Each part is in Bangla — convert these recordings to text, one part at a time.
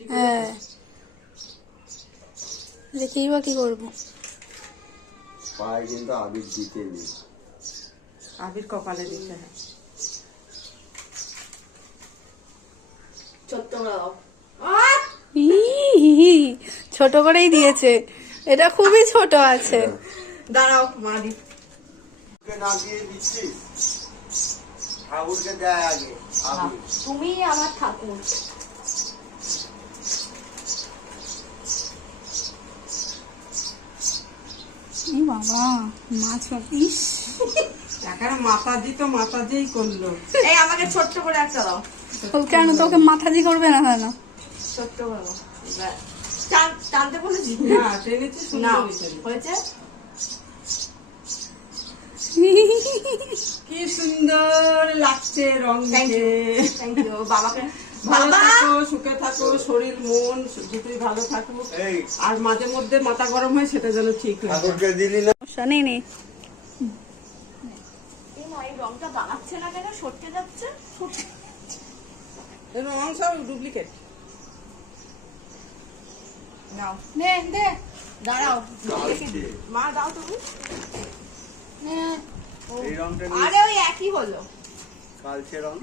হ্যাঁ, দেখেই বা কি করবো। পায়ে কিন্তু আবির দিতে নেই, আবির কপালে দিতে হয়। ছোট করেই দিয়েছে, এটা খুবই ছোট আছে। দাঁড়াও মা দি না দিয়ে দিচ্ছিস, ঠাকুরকে দেয় আগে আবির। তুমি আমার ঠাকুর। বাবা মাছ, ইস এখন মাতাজি তো মাতাজিই করলো। এই আমাকে ছোট্ট করে একটা দাও। কেন তোকে মাথাজি করবে না কেন? ছোট্ট করে দাও। টানতে বলেছি না, টেনেছি সুন্দর হয়েছে। কি সুন্দর লাগছে রং দিয়ে। থ্যাংক ইউ বাবাকে। ভালো থাকো, সুখে থাকো, শরীর মন দুটোই ভালো থাকুক। আর মাঝে মধ্যে মাথা গরম হয় সেটা যেন ঠিক হয়। ঠাকুরকে দিলি না? নেই নেই, এই রংটা দাঁড়াচ্ছে না কেন, সরতে যাচ্ছে। রং সব ডুপ্লিকেট। নাও নে দে, দাঁড়াও মা, দাও তুমি। এই রংটা আরে ওই একই হলো কালচে রং।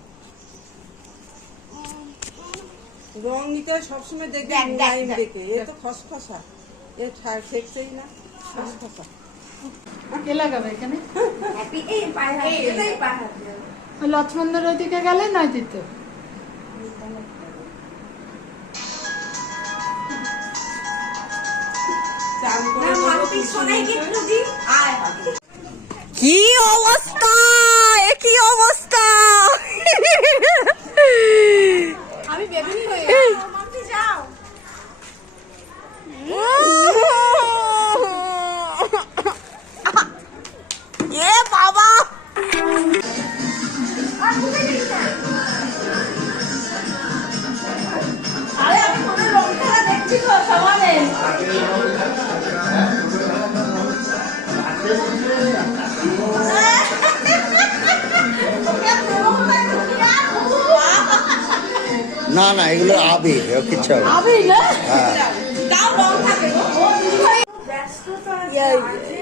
রং নিতে সবসময় দেখবে লাইন দেখে। এ তো খসখসা, এ ঠেকছেই না, খসখসা। কে লাগাবে এখানে? এই পায়ে হাত দিয়ে, এই পায়ে হাত দিয়ে। ওই লক্ষ্মণদের ওইদিকে গেলে নয় দিতে। চান করে কি অবস্থা, কি অবস্থা! আমি বেগুনি হয়ে মাম্পি যাও। এ বাবা, আরে আমি তোদের রং খেলা দেখছি তো সমানে। না না, এগুলো আবির, কিচ্ছু হবে না। আবির না? হ্যাঁ, তাও রং থাকে গো। ও দিদি ভাই ব্যস্ত তো আছে।